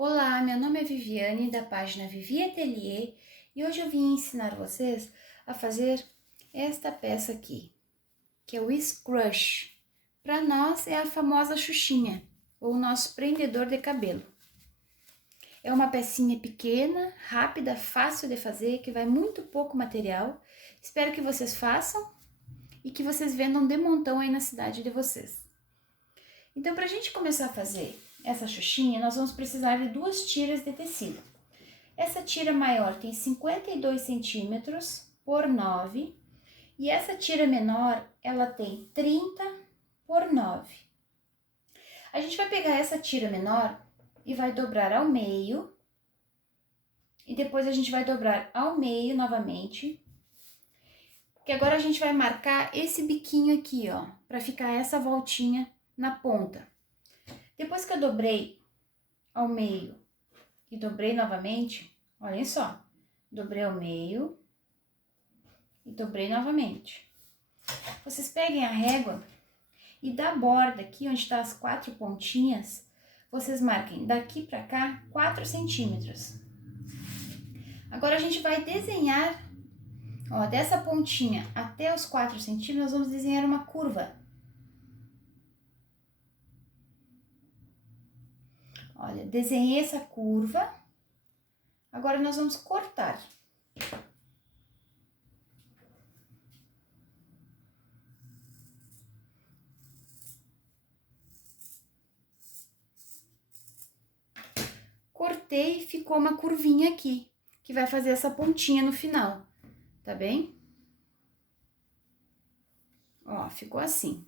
Olá, meu nome é Viviane, da página Vivi Atelier, e hoje eu vim ensinar vocês a fazer esta peça aqui, que é o Scrush. Para nós é a famosa Xuxinha, ou nosso prendedor de cabelo. É uma pecinha pequena, rápida, fácil de fazer, que vai muito pouco material. Espero que vocês façam e que vocês vendam de montão aí na cidade de vocês. Então, para a gente começar a fazer essa Xuxinha, nós vamos precisar de 2 tiras de tecido. Essa tira maior tem 52 centímetros por 9 e essa tira menor ela tem 30 por 9. A gente vai pegar essa tira menor e vai dobrar ao meio e depois a gente vai dobrar ao meio novamente. Que agora a gente vai marcar esse biquinho aqui, ó, para ficar essa voltinha na ponta. Depois que eu dobrei ao meio e dobrei novamente, olhem só, dobrei ao meio e dobrei novamente. Vocês peguem a régua e da borda aqui, onde tá as 4 pontinhas, vocês marquem daqui pra cá 4 centímetros. Agora a gente vai desenhar, ó, dessa pontinha até os 4 centímetros, nós vamos desenhar uma curva. Olha, desenhei essa curva. Agora nós vamos cortar. Cortei e ficou uma curvinha aqui, que vai fazer essa pontinha no final, tá bem? Ó, ficou assim.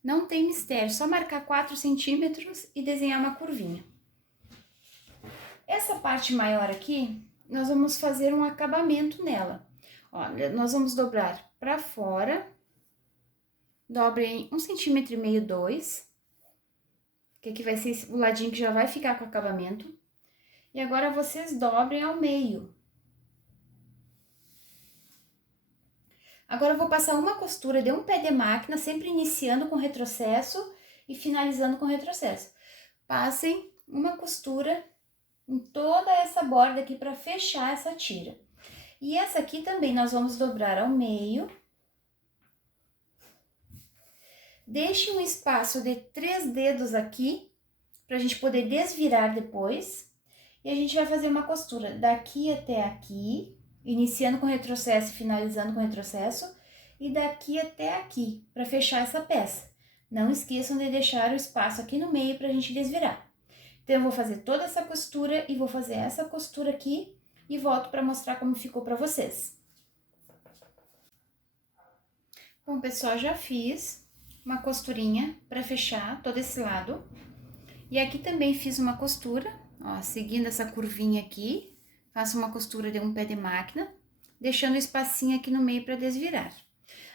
Não tem mistério, só marcar 4 centímetros e desenhar uma curvinha. Essa parte maior aqui, nós vamos fazer um acabamento nela. Olha, nós vamos dobrar pra fora, dobrem 1,5 centímetro, 2, que aqui vai ser o ladinho que já vai ficar com acabamento. E agora vocês dobrem ao meio. Agora eu vou passar uma costura de um pé de máquina, sempre iniciando com retrocesso e finalizando com retrocesso. Passem uma costura em toda essa borda aqui para fechar essa tira. E essa aqui também nós vamos dobrar ao meio. Deixe um espaço de 3 dedos aqui, para a gente poder desvirar depois. E a gente vai fazer uma costura daqui até aqui, iniciando com retrocesso e finalizando com retrocesso. E daqui até aqui, para fechar essa peça. Não esqueçam de deixar o espaço aqui no meio para a gente desvirar. Então, eu vou fazer toda essa costura e vou fazer essa costura aqui e volto para mostrar como ficou para vocês. Bom, pessoal, já fiz uma costurinha para fechar todo esse lado. E aqui também fiz uma costura, ó, seguindo essa curvinha aqui. Faço uma costura de um pé de máquina, deixando o espacinho aqui no meio para desvirar.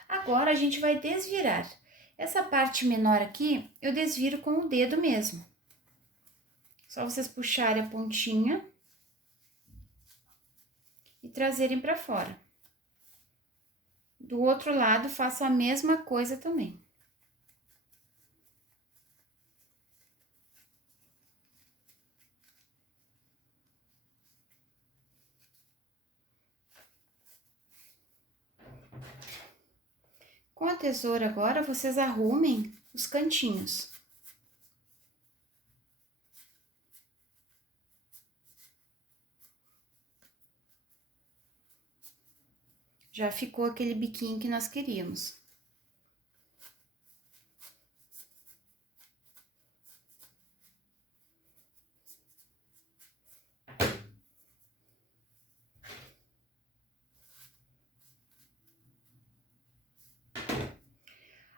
Agora, a gente vai desvirar. Essa parte menor aqui, eu desviro com o dedo mesmo. Só vocês puxarem a pontinha e trazerem para fora. Do outro lado, faço a mesma coisa também. Com a tesoura agora, vocês arrumem os cantinhos. Já ficou aquele biquinho que nós queríamos.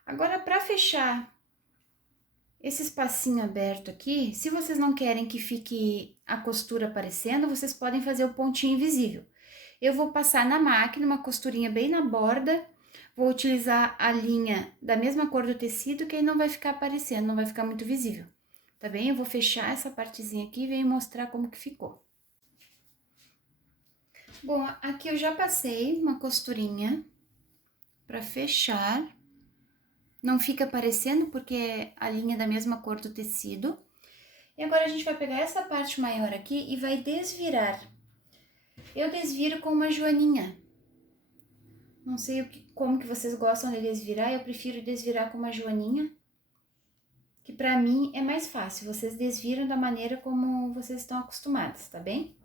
Agora, para fechar esse espacinho aberto aqui, se vocês não querem que fique a costura aparecendo, vocês podem fazer o pontinho invisível. Eu vou passar na máquina uma costurinha bem na borda, vou utilizar a linha da mesma cor do tecido, que aí não vai ficar aparecendo, não vai ficar muito visível, tá bem? Eu vou fechar essa partezinha aqui e venho mostrar como que ficou. Bom, aqui eu já passei uma costurinha para fechar. Não fica aparecendo porque é a linha da mesma cor do tecido. E agora a gente vai pegar essa parte maior aqui e vai desvirar. Eu desviro com uma joaninha. Não sei como que vocês gostam de desvirar, eu prefiro desvirar com uma joaninha, que pra mim é mais fácil. Vocês desviram da maneira como vocês estão acostumados, tá bem?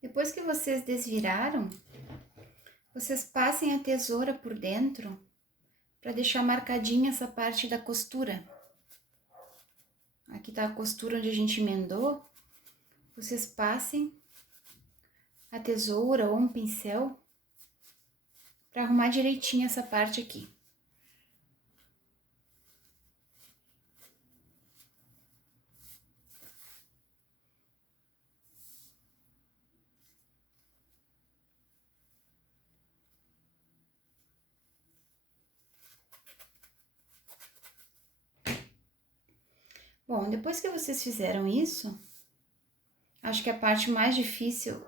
Depois que vocês desviraram, vocês passem a tesoura por dentro para deixar marcadinha essa parte da costura. Aqui tá a costura onde a gente emendou. Vocês passem a tesoura ou um pincel para arrumar direitinho essa parte aqui. Bom, depois que vocês fizeram isso, acho que a parte mais difícil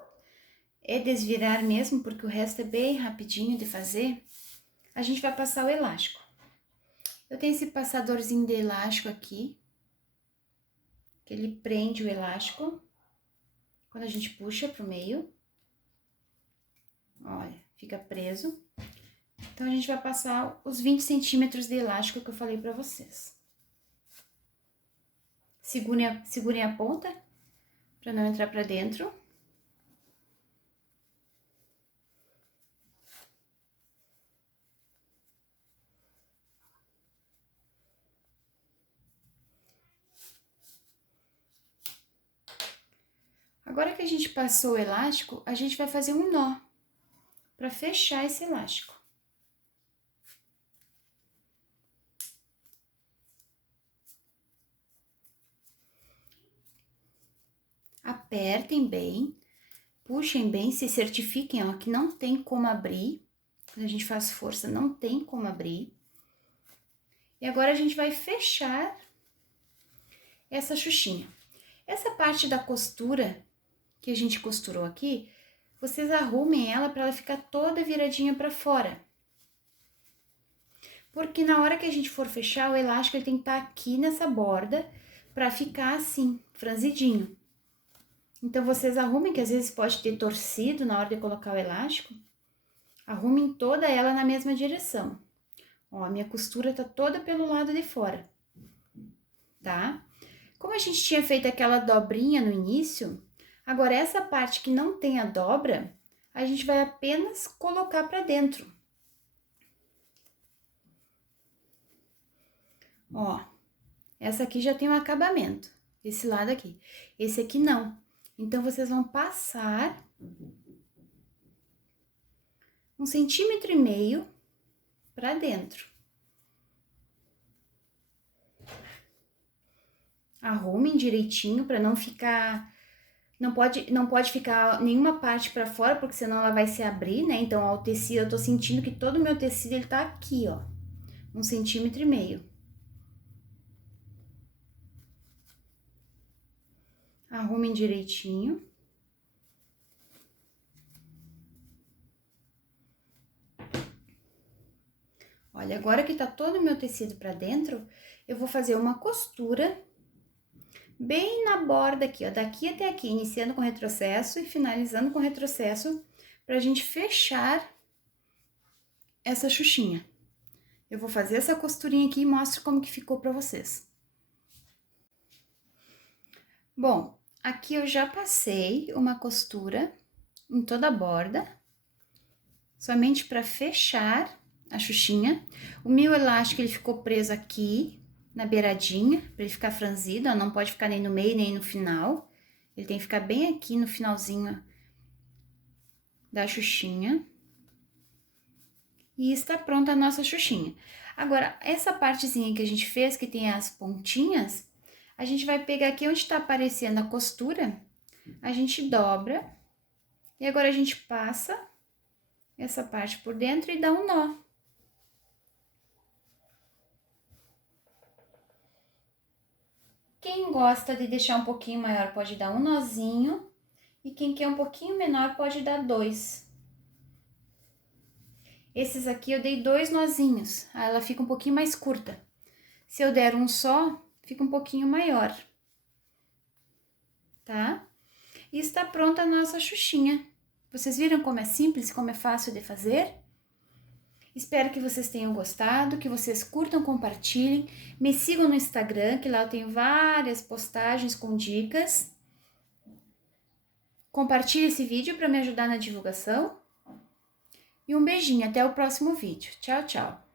é desvirar mesmo, porque o resto é bem rapidinho de fazer. A gente vai passar o elástico. Eu tenho esse passadorzinho de elástico aqui, que ele prende o elástico quando a gente puxa pro meio. Olha, fica preso. Então, a gente vai passar os 20 centímetros de elástico que eu falei pra vocês. Segurem a ponta para não entrar para dentro. Agora que a gente passou o elástico, a gente vai fazer um nó para fechar esse elástico. Apertem bem, puxem bem, se certifiquem, ó, que não tem como abrir. Quando a gente faz força, não tem como abrir. E agora a gente vai fechar essa xuxinha. Essa parte da costura que a gente costurou aqui, vocês arrumem ela para ela ficar toda viradinha para fora. Porque na hora que a gente for fechar, o elástico ele tem que estar aqui nessa borda para ficar assim, franzidinho. Então, vocês arrumem, que às vezes pode ter torcido na hora de colocar o elástico. Arrumem toda ela na mesma direção. Ó, a minha costura tá toda pelo lado de fora, tá? Como a gente tinha feito aquela dobrinha no início, agora essa parte que não tem a dobra, a gente vai apenas colocar pra dentro. Ó, essa aqui já tem um acabamento, esse lado aqui. Esse aqui não. Então, vocês vão passar 1,5 centímetros para dentro. Arrumem direitinho para não ficar... Não pode ficar nenhuma parte para fora, porque senão ela vai se abrir, né? Então, ó, o tecido, eu tô sentindo que todo o meu tecido, ele tá aqui, ó. 1,5 centímetros. Arrumem direitinho. Olha, agora que tá todo o meu tecido pra dentro, eu vou fazer uma costura bem na borda aqui, ó, daqui até aqui, iniciando com retrocesso e finalizando com retrocesso, pra gente fechar essa xuxinha. Eu vou fazer essa costurinha aqui e mostro como que ficou pra vocês. Bom, aqui eu já passei uma costura em toda a borda, somente para fechar a xuxinha. O meu elástico, ele ficou preso aqui, na beiradinha, para ele ficar franzido, ó, não pode ficar nem no meio, nem no final. Ele tem que ficar bem aqui no finalzinho da xuxinha. E está pronta a nossa xuxinha. Agora, essa partezinha que a gente fez, que tem as pontinhas, a gente vai pegar aqui onde está aparecendo a costura, a gente dobra, e agora a gente passa essa parte por dentro e dá um nó. Quem gosta de deixar um pouquinho maior pode dar um nozinho, e quem quer um pouquinho menor pode dar 2. Esses aqui eu dei 2 nozinhos, aí ela fica um pouquinho mais curta. Se eu der um só, fica um pouquinho maior, tá? E está pronta a nossa xuxinha. Vocês viram como é simples, como é fácil de fazer? Espero que vocês tenham gostado, que vocês curtam, compartilhem. Me sigam no Instagram, que lá eu tenho várias postagens com dicas. Compartilhe esse vídeo para me ajudar na divulgação. E um beijinho, até o próximo vídeo. Tchau, tchau!